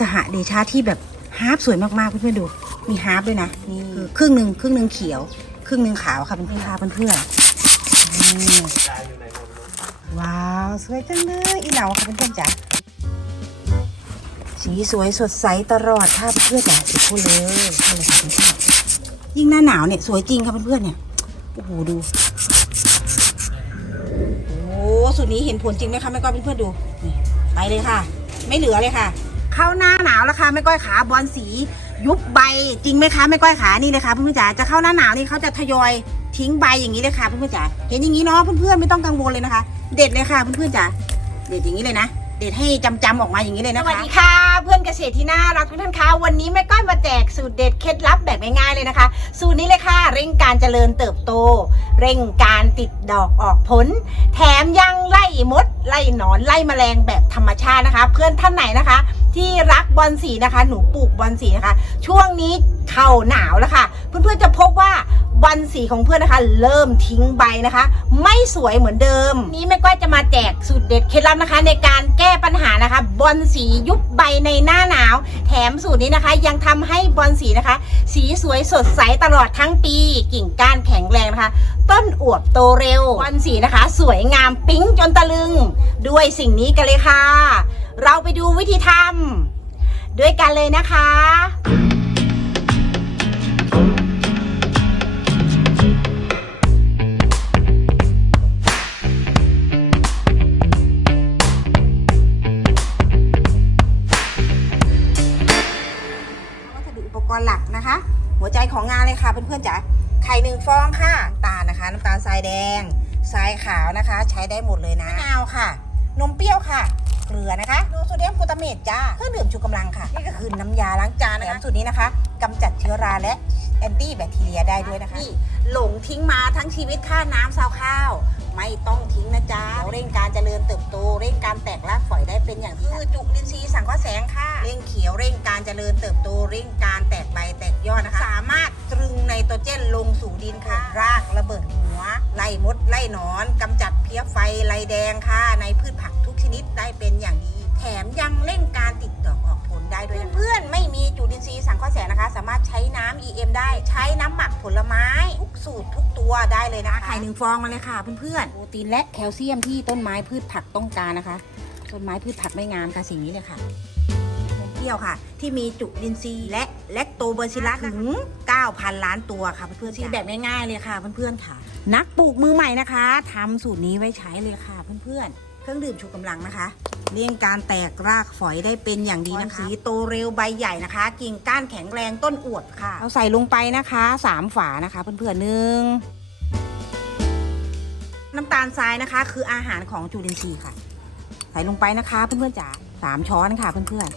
สหเดชาที่แบบฮาร์ปสวยมากๆเพื่อนๆดู มีฮาร์ปด้วยนะนี่คือครึ่งหนึ่งครึ่งหนึ่งเขียว ครึ่งหนึ่งขาวค่ะเพื่อนๆค่ะเพื่อนๆนี่ว้าวสวยจังเลยอีเหนาค่ะเพื่อนๆจ๋าสีสวยสดใสตลอดค่ะเพื่อนๆจ๋าสุดพูดเลยพูเลยค่ะเพื่อนๆยิ่งหน้าหนาวเนี่ยสวยจริงค่ะเพื่อนๆเนี่ยโอ้โหดูโอ้สูตรนี้เห็นผลจริงไหมคะแม่ก้อยเพื่อนๆดูไปเลยค่ะ ไม่เหลือเลยค่ะ เข้าหน้าหนาวแล้วค่ะแม่ก้อยขาบอลสี ยุบใบจริงไหมคะแม่ก้อยขานี่เลยค่ะเพื่อนๆจ๋าจะเข้าหน้าหนาวนี่เขาจะทยอยทิ้งใบอย่างนี้เลยค่ะเพื่อนๆจ๋าเห็นอย่างนี้เนาะเพื่อนๆไม่ต้องกังวลเลยนะคะ เด็ดเลยค่ะเพื่อนๆจ๋าเด็ดอย่างนี้เลยนะเด็ดให้จำๆออกมาอย่างนี้เลยนะคะสวัสดีค่ะ เพื่อนเกษตรที่น่ารักทุกท่านคะวันนี้แม่ก้อยมาแจกสูตรเด็ดเคล็ดลับแบบง่ายๆเลยนะคะ สูตรนี้เลยค่ะ เร่งการเจริญเติบโต เร่งการติดดอกออกผล แถมยังไล่มด ไล่หนอนไล่แมลงแบบธรรมชาตินะคะ เพื่อนท่านไหนนะคะ ที่รักบอลสีนะคะ หนูปลูกบอลสีนะคะ ช่วงนี้เข่าหนาวแล้วค่ะ เพื่อนๆจะพบว่า บอลสีของเพื่อนนะคะ เริ่มทิ้งใบนะคะ ไม่สวยเหมือนเดิม นี้แม่ก้อยจะมาแจกสูตรเด็ดเคล็ดลับนะคะ ในการแก้ปัญหานะคะ บอลสียุบใบในหน้าหนาว แถมสูตรนี้นะคะ ยังทำให้บอลสีนะคะ สีสวยสดใสตลอดทั้งปี กิ่งก้านแข็งแรงนะคะ ต้นอวบโตเร็วบอลสีนะคะ สวยงามปิ๊งจนตะลึง ด้วยสิ่งนี้กันเลยค่ะ เราไปดูวิธีทำด้วยกันเลยนะคะ รณ์หลักนะคะ หัวใจของงานเลยค่ะเพื่อนๆจ๋าไข่หนึ่งฟองค่ะ ตาลนะคะ น้ำตาลทรายแดงทรายขาวนะคะ ใช้ได้หมดเลยนะมะนาวค่ะ นมเปรี้ยวค่ะ เกลือนะคะโลโซเดียมกลูตาเมตจ้าเครื่องดื่มชูกำลังค่ะ นี่ก็คือน้ำยาล้างจานนะคะสูตรนี้นะคะกำจัดเชื้อราและแอนตี้แบคทีเรียได้ด้วยนะคะนี่หลงทิ้งมาทั้งชีวิตค่าน้ำซาวข้าว ไม่ต้องทิ้งนะจ๊ะเร่งการเจริญเติบโตเร่งการแตกรากฝอยได้เป็นอย่างดีคือจุลินทรีย์สังเคราะห์แสงค่ะ เร่งเขียวเร่งการเจริญเติบโตเร่งการแตกใบแตกยอดนะคะ สามารถตรึงไนโตรเจนลงสู่ดินค่ะ รากระเบิดหัว ไล่มดไล่หนอนกำจัดเพี้ยไฟไล่แดงค่ะ ในพืชผักทุกชนิดได้เป็นอย่างดี แถมยังเร่งการติดดอกออกผล ได้ด้วยนะเพื่อนๆไม่มีจุลินทรีย์สังเคราะห์แสงนะคะ สามารถใช้น้ำ EM ได้ใช้น้ำหมักผลไม้ทุกสูตรทุกตัวได้เลยนะคะไข่หนึ่งฟองมาเลยค่ะเพื่อนๆโปรตีนและแคลเซียมที่ต้นไม้พืชผักต้องการนะคะ ต้นไม้พืชผักไม่งามค่ะสิ่งนี้เลยค่ะนมเปรี้ยวค่ะ ที่มีจุลินทรีย์และแลคโตเบอร์ซิลลัสถึง 9,000 ล้านตัวค่ะเพื่อนๆที่แบบง่ายๆเลยค่ะเพื่อนๆค่ะ นักปลูกมือใหม่นะคะทำสูตรนี้ไว้ใช้เลยค่ะเพื่อนๆ เครื่องดื่มชูกำลังนะคะเลี่ยงการแตกรากฝอยได้เป็นอย่างดีนะคะสีโตเร็วใบใหญ่นะคะ กิ่งก้านแข็งแรงต้นอวบค่ะ เราใส่ลงไปนะคะสามฝานะคะเพื่อนๆหนึ่งน้ำตาลทรายนะคะ คืออาหารของจุลินทรีย์ค่ะ ใส่ลงไปนะคะเพื่อนๆจ๋าสามช้อนค่ะเพื่อน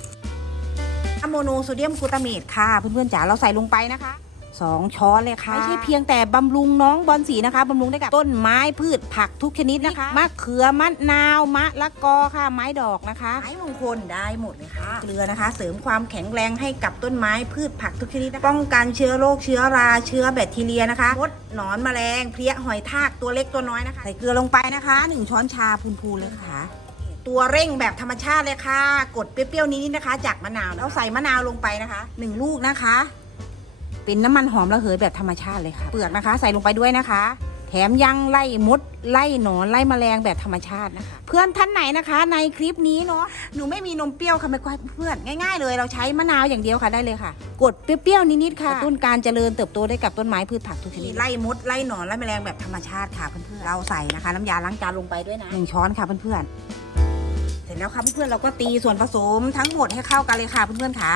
ๆอะโมโนโซเดียมกลูตาเมตค่ะเพื่อนๆจ๋าเราใส่ลงไปนะคะ สองช้อนเลยค่ะ ไม่ใช่เพียงแต่บำรุงน้องบอลสีนะคะบำรุงได้กับต้นไม้พืชผักทุกชนิดนะคะมะเขือมะนาวมะละกอค่ะ ไม้ดอกนะคะไม้มงคลได้หมดเลยค่ะเกลือนะคะ เสริมความแข็งแรงให้กับต้นไม้พืชผักทุกชนิดนะคะป้องกันเชื้อโรคเชื้อราเชื้อแบคทีเรียนะคะมดหนอนแมลงเพลี้ยหอยทากตัวเล็กตัวน้อยนะคะใส่เกลือลงไปนะคะหนึ่งช้อนชาพูนๆเลยค่ะตัวเร่งแบบธรรมชาติเลยค่ะ กดเปรี้ยวๆนิดๆนะคะ จากมะนาวแล้วใส่มะนาวลงไปนะคะหนึ่งลูกนะคะ เป็นน้ำมันหอมระเหยแบบธรรมชาติเลยค่ะ เปลือกนะคะ ใส่ลงไปด้วยนะคะ แถมยังไล่มด ไล่หนอนไล่แมลงแบบธรรมชาตินะคะ เพื่อนท่านไหนนะคะ ในคลิปนี้เนาะหนูไม่มีนมเปรี้ยวค่ะไม่ค่อยเพื่อนง่ายๆเลย เราใช้มะนาวอย่างเดียวค่ะได้เลยค่ะ กดเปรี้ยวๆนิดๆค่ะกระตุ้นการเจริญเติบโตได้กับต้นไม้พืชผักทุกชนิดไล่มดไล่หนอนไล่แมลงแบบธรรมชาติค่ะเพื่อนๆเราใส่นะคะน้ำยาล้างจานลงไปด้วยนะหนึ่งช้อนค่ะเพื่อนๆเสร็จแล้วค่ะเพื่อนๆเราก็ตีส่วนผสมทั้งหมดให้เข้ากันเลยค่ะเพื่อนๆค่ะ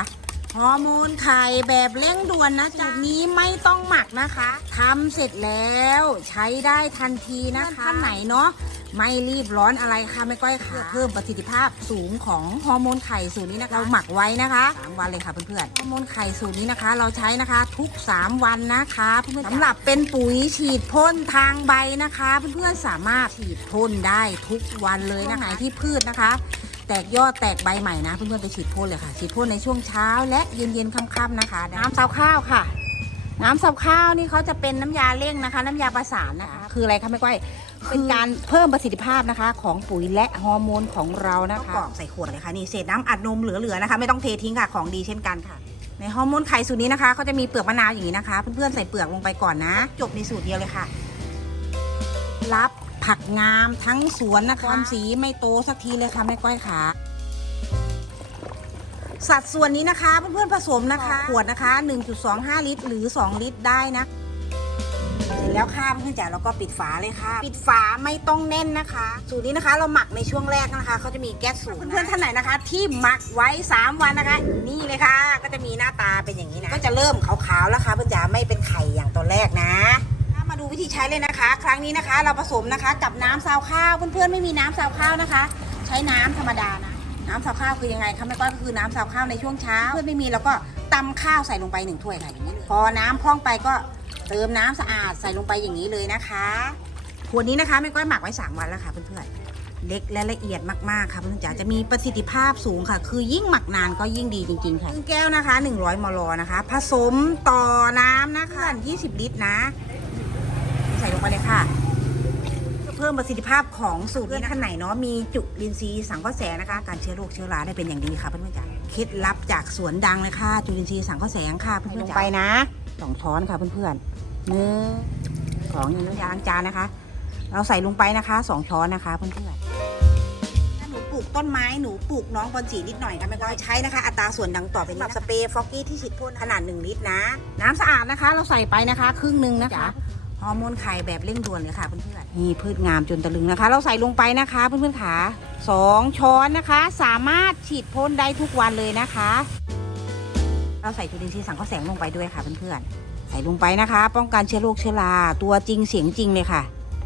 ฮอร์โมนไข่แบบเร่งด่วนนะจ๊ะนี้ไม่ต้องหมักนะคะทำเสร็จแล้วใช้ได้ทันทีนะคะท่านไหนเนาะไม่รีบร้อนอะไรค่ะไม่ก้อยค่ะเพิ่มประสิทธิภาพสูงของฮอร์โมนไข่สูตรนี้นะคะเราหมักไว้นะคะ3วันเลยค่ะเพื่อนๆฮอร์โมนไข่สูตรนี้นะคะ เราใช้นะคะทุก 3 วันนะคะเพื่อนๆสำหรับเป็นปุ๋ยฉีดพ่นทางใบนะคะ เพื่อนๆสามารถฉีดพ่นได้ทุกวันเลยนะคะที่พืชนะคะ แตกยอดแตกใบใหม่นะ เพื่อนๆไปฉีดพ่นเลยค่ะ ฉีดพ่นในช่วงเช้า และเย็นๆค่ำๆนะคะ น้ำซาวข้าวค่ะ น้ำสับข้าวนี่เขาจะเป็นน้ำยาเร่งนะคะ น้ำยาประสานนะคะ คืออะไรคะไม่ก้อยเป็นการเพิ่มประสิทธิภาพนะคะ ของปุ๋ยและฮอร์โมนของเรานะคะกรอกใส่ขวดเลยค่ะนี่เศษน้ำอัดนมเหลือๆนะคะ ไม่ต้องเททิ้งค่ะของดีเช่นกันค่ะในฮอร์โมนไข่สูตรนี้นะคะเขาจะมีเปลือกมะนาวอย่างนี้นะคะ เพื่อนๆใส่เปลือกลงไปก่อนนะ จบในสูตรเดียวเลยค่ะ รับ ผักงามทั้งสวนนะคะบอลสีไม่โตสักทีเลยค่ะแม่ก้อยค่ะสัดส่วนนี้นะคะเพื่อนๆผสมนะคะ ขวดนะคะ 1.25 ลิตร หรือ 2 ลิตรได้นะเสร็จแล้วค่ะเพื่อนๆจ๋าเราก็ปิดฝาเลยค่ะ ปิดฝาไม่ต้องแน่นนะคะ สูตรนี้นะคะเราหมักในช่วงแรกนะคะเขาจะมีแก๊สสูงเพื่อนๆท่านไหนนะคะ ที่หมักไว้ 3 วันนะคะ นี่เลยค่ะ ก็จะมีหน้าตาเป็นอย่างนี้นะก็จะเริ่มขาวๆแล้วค่ะเพื่อนจ๋าไม่เป็นไข่อย่างตอนแรกนะมาดู วิธีใช้เลยนะคะ ครั้งนี้นะคะ เราผสมนะคะ กับน้ำซาวข้าวเพื่อนๆไม่มีน้ำซาวข้าวนะคะ ใช้น้ำธรรมดานะน้ำซาวข้าวคือยังไงคะแม่ก้อยก็คือน้ำซาวข้าวในช่วงเช้าเพื่อนไม่มีเราก็ตำข้าวใส่ลงไปหนึ่งถ้วยค่ะอย่างนี้เลยพอน้ำพร่องไปก็เติมน้ำสะอาดใส่ลงไปอย่างนี้เลยนะคะขวดนี้นะคะแม่ก้อยหมักไว้ 3 วันแล้วค่ะเพื่อนๆเล็กและละเอียดมากๆค่ะเพื่อนๆจ๋าจะมีประสิทธิภาพสูงค่ะ คือยิ่งหมักนานก็ยิ่งดีจริงๆค่ะครึ่งแก้วนะคะ 100 มลนะคะ ผสมต่อน้ำนะคะ 20 ลิตรนะ ใส่ลงไปเลยค่ะ เพิ่มประสิทธิภาพของสูตรนี้ท่านไหนเนาะมีจุลินทรีย์สังเคราะห์แสงนะคะ การเชื้อโรคเชื้อราได้เป็นอย่างดีค่ะเพื่อนๆจ๋าเคล็ดลับจากสวนดังเลยค่ะจุลินทรีย์สังเคราะห์แสงค่ะเพื่อนๆจ๋าลงไปนะสองช้อนค่ะเพื่อนๆหนึ่งสองอย่างน้ำยาล้างจานนะคะ เราใส่ลงไปนะคะสองช้อนนะคะเพื่อนๆถ้าหนูปลูกต้นไม้หนูปลูกน้องบอลสีนิดหน่อยค่ะไม่ก็ใช้นะคะ อัตราส่วนดังต่อไปนี้สเปรย์ฟอกกี้ที่ฉีดพ่นขนาด 1 ลิตรนะ น้ำสะอาดนะคะ เราใส่ไปนะคะ ครึ่งหนึ่งนะคะ ฮอร์โมนไข่แบบเร่งด่วนเลยค่ะเพื่อนๆนี่พืชงามจนตะลึงนะคะ เราใส่ลงไปนะคะเพื่อนๆขาสองช้อนนะคะ สามารถฉีดพ่นได้ทุกวันเลยนะคะ เราใส่จุลินทรีย์สังเคราะห์แสงลงไปด้วยค่ะเพื่อนๆใส่ลงไปนะคะ ป้องกันเชื้อโรคเชื้อราตัวจริงเสียงจริงเลยค่ะ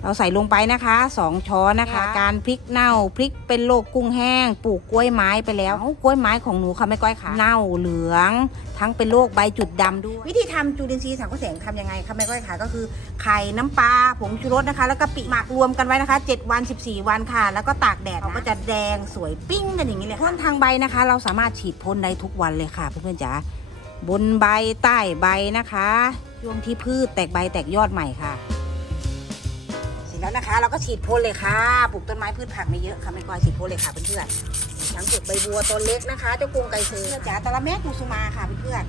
เราใส่ลงไปนะคะสองช้อนนะคะ การพริกเน่าพริกเป็นโรคกุ้งแห้ง ปลูกกล้วยไม้ไปแล้วเอ้ากล้วยไม้ของหนูค่ะไม่ก้อยค่ะเน่าเหลือง ทั้งเป็นโรคใบจุดดำด้วยวิธีทำจุลินทรีย์สังเคราะห์แสงทำยังไงคะแม่ก้อยค่ะก็คือไข่น้ำปลาผงชูรสนะคะ แล้วก็ปิหมักรวมกันไว้นะคะ 7 วัน 14 วันค่ะ แล้วก็ตากแดดนะก็จะแดงสวยปิ้งกันอย่างนี้เลยพ่นทางใบนะคะ เราสามารถฉีดพ่นได้ทุกวันเลยค่ะเพื่อนๆจ๋าบนใบใต้ใบนะคะช่วงที่พืชแตกใบแตกยอดใหม่ค่ะเสร็จ แล้วนะคะ เราก็ฉีดพ่นเลยค่ะปลูกต้นไม้พืชผักไม่เยอะค่ะไม่กอยฉีดพ่นเลยค่ะเพื่อนๆช้งฝึกใบบัวตัวเล็กนะคะ เจ้ากรุงไก่เซอร์จ๋าตะละแม่กุสุมาค่ะเพื่อน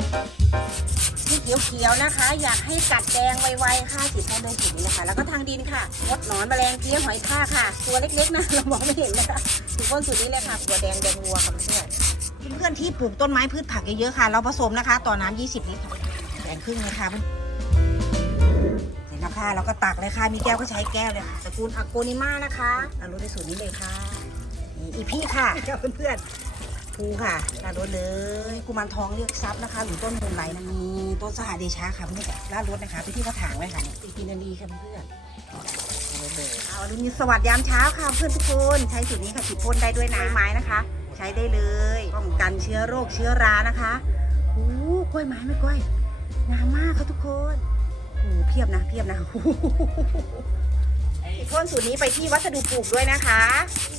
ๆนี่เขียวๆนะคะ อยากให้กัดแดงไวๆค่ะฉีดพ่นด้วยฉีดนี้นะคะ แล้วก็ทางดินค่ะมดหนอนแมลงเกี้ยหอยทากค่ะ ตัวเล็กๆนะเรามองไม่เห็นนะคะฉีดพ่นสูตรนี้เลยค่ะตัวแดงแดงวัวค่ะเพื่อนเพื่อนที่ปลูกต้นไม้พืชผักเยอะๆค่ะ เราผสมนะคะ ต่อน้ำ20ลิตรค่ะแบ่งครึ่งเลยค่ะเพื่อ นเสร็จแล้วค่ะเราก็ตักเลยค่ะ มีแก้วก็ใช้แก้วเลยค่ะตระกูลอะโกนิมานะคะเรารู้ในสูตรนี้เลยค่ะนี่อีพี่ค่ะเจ้าเพื่อนๆภูค่ะลาดรถเลยกุมารทองเลือกทรัพย์นะคะ หรือต้นมูลไหลนะมีต้นสหเดชาค่ะเพื่อนๆลาดรถนะคะพี่ที่เขาถางไว้ค่ะเนี่ยปีนันดีค่ะเพื่อนๆเอาลยเอาอรุณสวัสดิ์ยามเช้าค่ะเพื่อนทุกคนใช้สูตรนี้ค่ะฉีดพ่นได้ด้วยนะไม้นะคะ ใช้ได้เลยป้องกันเชื้อโรคเชื้อรานะคะโอ้กล้วยไม้ไม่กล้วยงามมากค่ะทุกคน โอ้เพียบนะเพียบนะพ่นสูตรนี้ไปที่วัสดุปลูกด้วยนะคะ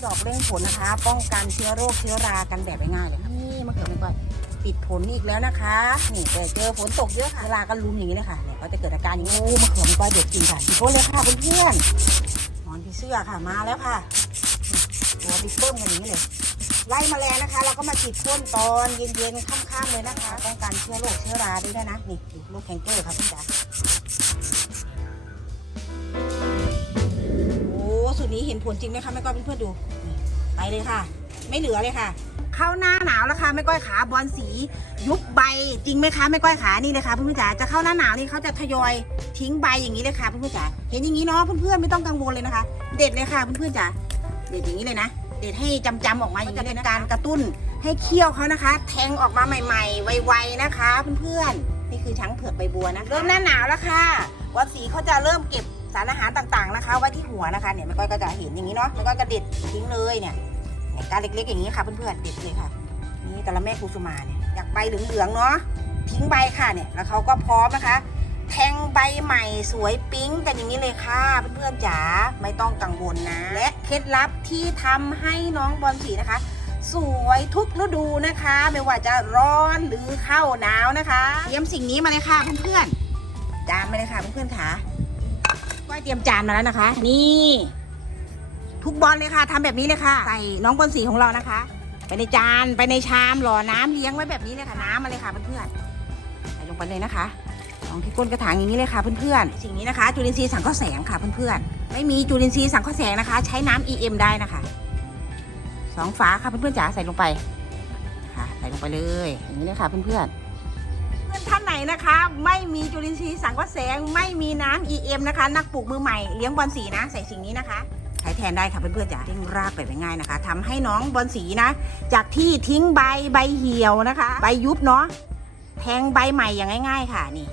ดอกเร่งผลนะคะ ป้องกันเชื้อโรคเชื้อรากันแบบง่ายๆเลยค่ะนี่มะเขือไม่ก่อนปิดผลอีกแล้วนะคะ นี่แต่เจอฝนตกเยอะค่ะเวลาก็ลุมอย่างนี้เลยค่ะเนี่ยก็จะเกิดอาการอย่างนี้โอ้มะเขือไม่ก่อยเด็ดจริงค่ะฉีดพ่นเลยค่ะเพื่อนๆหมอนผีเสื้อค่ะมาแล้วค่ะตัวบิ๊กเบิ้มกันอย่างนี้เลยไล่แมลงนะคะ เราก็มาฉีดพ่นตอนเย็นๆค่ำๆเลยนะคะป้องกันเชื้อโรคเชื้อราด้วยนะนี่โรคแคนเกอร์ค่ะพี่จ๋า นี้เห็นผลจริงไหมคะแม่ก้อยเพื่อนๆดูนี่ไปเลยค่ะ ไม่เหลือเลยค่ะ เข้าหน้าหนาวแล้วค่ะแม่ก้อยขาบอลสี ยุบใบจริงไหมคะแม่ก้อยขานี่เลยค่ะเพื่อนๆจ๋าจะเข้าหน้าหนาวนี่เขาจะทยอยทิ้งใบอย่างนี้เลยค่ะเพื่อนๆจ๋าเห็นอย่างนี้เนาะเพื่อนๆไม่ต้องกังวลเลยนะคะ เด็ดเลยค่ะเพื่อนๆจ๋าเด็ดอย่างนี้เลยนะเด็ดให้จำๆออกมาอย่างนี้เลยนะการกระตุ้นให้เขี้ยวเขานะคะ แทงออกมาใหม่ ๆ ไวๆนะคะ เพื่อนๆนี่คือช้างเผือกใบบัวนะเริ่มหน้าหนาวแล้วค่ะบอลสีเขาจะเริ่มเก็บ สารอาหารต่างๆนะคะ ไว้ที่หัวนะคะเนี่ยแม่ก้อยก็จะเห็นอย่างนี้เนาะแม่ก้อยก็เด็ดทิ้งเลยเนี่ยเนี่ยการเล็กๆอย่างนี้ค่ะเพื่อนๆเด็ดเลยค่ะ นี่แต่ละแม่กุสุมาเนี่ยอยากใบเหลืองๆเนาะทิ้งใบค่ะเนี่ยแล้วเขาก็พร้อมนะคะ แทงใบใหม่สวยปิ๊งกันอย่างนี้เลยค่ะเพื่อนๆจ๋าไม่ต้องกังวลนะ และเคล็ดลับที่ทำให้น้องบอลสีนะคะ สวยทุกฤดูนะคะ ไม่ว่าจะร้อนหรือเข้าหนาวนะคะเตรียมสิ่งนี้มาเลยค่ะเพื่อนๆจานมาเลยค่ะเพื่อนๆค่ะ ก้อยเตรียมจานมาแล้วนะคะ นี่ ทุกบอลเลยค่ะทำแบบนี้เลยค่ะ ใส่น้องบอลสีของเรานะคะ ไปในจานไปในชามหล่อน้ำเลี้ยงไว้แบบนี้เลยค่ะ น้ำมาเลยค่ะเพื่อนๆใส่ลงไปเลยนะคะลองที่ก้นกระถางอย่างนี้เลยค่ะเพื่อนๆสิ่งนี้นะคะ จุลินทรีย์สังเคราะห์แสงค่ะเพื่อนๆไม่มีจุลินทรีย์สังเคราะห์แสงนะคะ ใช้น้ำ EM ได้นะคะสองฝาค่ะเพื่อนๆจ๋าใส่ลงไปค่ะ ใส่ลงไปเลยอย่างนี้เลยค่ะเพื่อนๆเพื่อน ท่านไหนนะคะ ไม่มีจุลินทรีย์สังเคราะห์แสง ไม่มีน้ำ EM นะคะ นักปลูกมือใหม่เลี้ยงบอลสีนะ ใส่สิ่งนี้นะคะใช้แทนได้ค่ะเพื่อนๆจ๋าเร่งรากแบบง่ายๆนะคะทำให้น้องบอลสีนะ จากที่ทิ้งใบใบเหี่ยวนะคะ ใบยุบเนาะแทงใบใหม่อย่างง่าย ๆ ค่ะนี่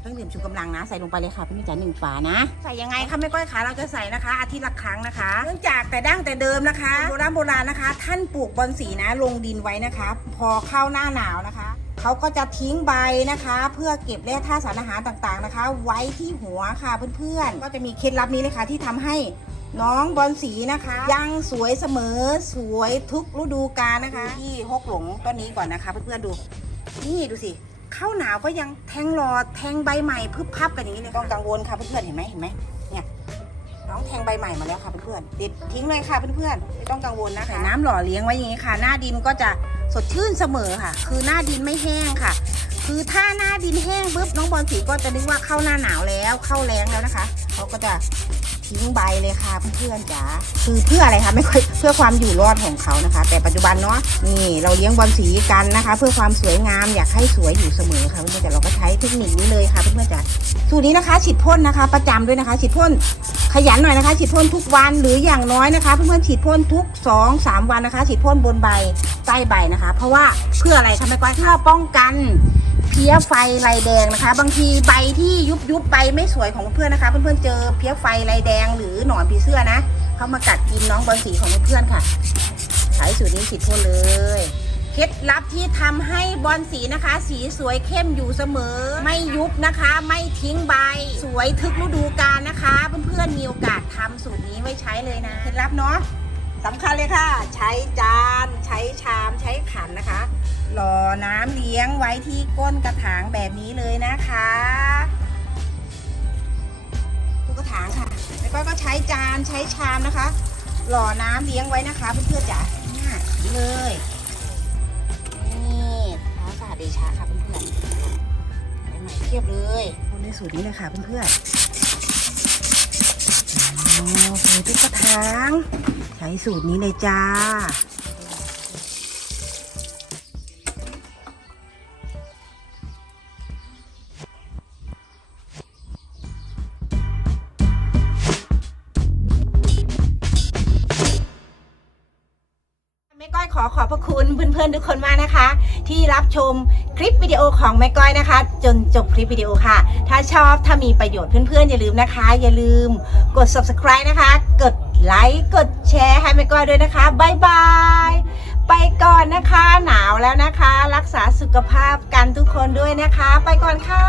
เครื่องดื่มชูกำลังนะ ใส่ลงไปเลยค่ะเพื่อนๆจ๋าหนึ่งฝานะ ใส่ยังไงคะแม่ก้อยขาเราจะใส่นะคะ อาทิตย์ละครั้งนะคะเนื่องจากแต่ดั้งแต่เดิมนะคะโบราณโบราณนะคะ ท่านปลูกบอลสีนะ ลงดินไว้นะคะ พอเข้าหน้าหนาวนะคะ เขาก็จะทิ้งใบนะคะ เพื่อเก็บแร่ธาตุสารอาหารต่างๆนะคะ ไว้ที่หัวค่ะเพื่อนๆ ก็จะมีเคล็ดลับนี้เลยค่ะที่ทำให้น้องบอลสีนะคะ ยังสวยเสมอสวยทุกฤดูกาลนะคะที่ฮกหลงต้นนี้ก่อนนะคะเพื่อนๆดู นี่ดูสิเข้าหนาวก็ยังแทงหลอดแทงใบใหม่พึบพับกันอย่างนี้เลยต้องกังวลค่ะเพื่อนๆเห็นไหมเห็นไหมเนี่ยน้อง แทงใบใหม่มาแล้วค่ะเพื่อนๆติดทิ้งเลยค่ะเพื่อนๆไม่ต้องกังวลนะคะใส่น้ำหล่อเลี้ยงไว้อย่างนี้ค่ะ หน้าดินก็จะสดชื่นเสมอค่ะ คือหน้าดินไม่แห้งค่ะ คือถ้าหน้าดินแห้งปุ๊บน้องบอลสีก็จะนึกว่าเข้าหน้าหนาวแล้วเข้าแรงแล้วนะคะเขาก็จะ ทิ้งใบเลยค่ะเพื่อนๆจ๋าคือเพื่ออะไรคะไม่ค่อยเพื่อความอยู่รอดของเขานะคะ แต่ปัจจุบันเนาะนี่เราเลี้ยงบอลสีกันนะคะ เพื่อความสวยงามอยากให้สวยอยู่เสมอค่ะเพื่อนๆแต่เราก็ใช้เทคนิคนี้เลยค่ะเพื่อนๆจ๋าสูตรนี้นะคะฉีดพ่นนะคะ ประจำด้วยนะคะ ฉีดพ่นขยันหน่อยนะคะ ฉีดพ่นทุกวันหรืออย่างน้อยนะคะ เพื่อนๆฉีดพ่นทุก2อสามวันนะคะ ฉีดพ่นบนใบใต้ใบนะคะ เพราะว่าเพื่ออะไรคะแม่ก้อยเพื่อป้องกัน เพี้ยไฟลายแดงนะคะ บางทีใบที่ยุบยุบใบไม่สวยของเพื่อนนะคะ เพื่อนๆเจอเพี้ยไฟลายแดงหรือหนอนผีเสื้อนะเขามากัดกินน้องบอลสีของเพื่อนๆค่ะใช้สูตรนี้ฉีดพ่นเลยเคล็ดลับที่ทำให้บอลสีนะคะ สีสวยเข้มอยู่เสมอ ไม่ยุบนะคะ ไม่ทิ้งใบ สวยทึกฤดูกาลนะคะ เพื่อนๆมีโอกาสทำสูตรนี้ไว้ใช้เลยนะเคล็ดลับเนาะสำคัญเลยค่ะ ใช้จาน ใช้ชาม ใช้ขันนะคะ หล่อน้ำเลี้ยงไว้ที่ก้นกระถางแบบนี้เลยนะคะทุกกระถางค่ะ แล้วก็ก็ใช้จานใช้ชามนะคะ หล่อน้ำเลี้ยงไว้นะคะเพื่อนๆจ๋าเนี่เลยนี่ท้าสาเดชาค่ะเพื่อนๆใหม่ๆเทียบเลยคนในสูตรนี้เลยค่ะเพื่อนๆอ๋อใส่ทุกกระถาง ใช้สูตรนี้เลยจ้า พื่อนๆทุกคนมากนะคะ ที่รับชมคลิปวิดีโอของแม่ก้อยนะคะ จนจบคลิปวิดีโอค่ะ ถ้าชอบถ้ามีประโยชน์เพื่อนๆอย่าลืมนะคะ อย่าลืมกด subscribe นะคะ กดไลค์กดแชร์ให้แม่ก้อยด้วยนะคะบายบายไปก่อนนะคะ หนาวแล้วนะคะ รักษาสุขภาพกันทุกคนด้วยนะคะ ไปก่อนค่ะ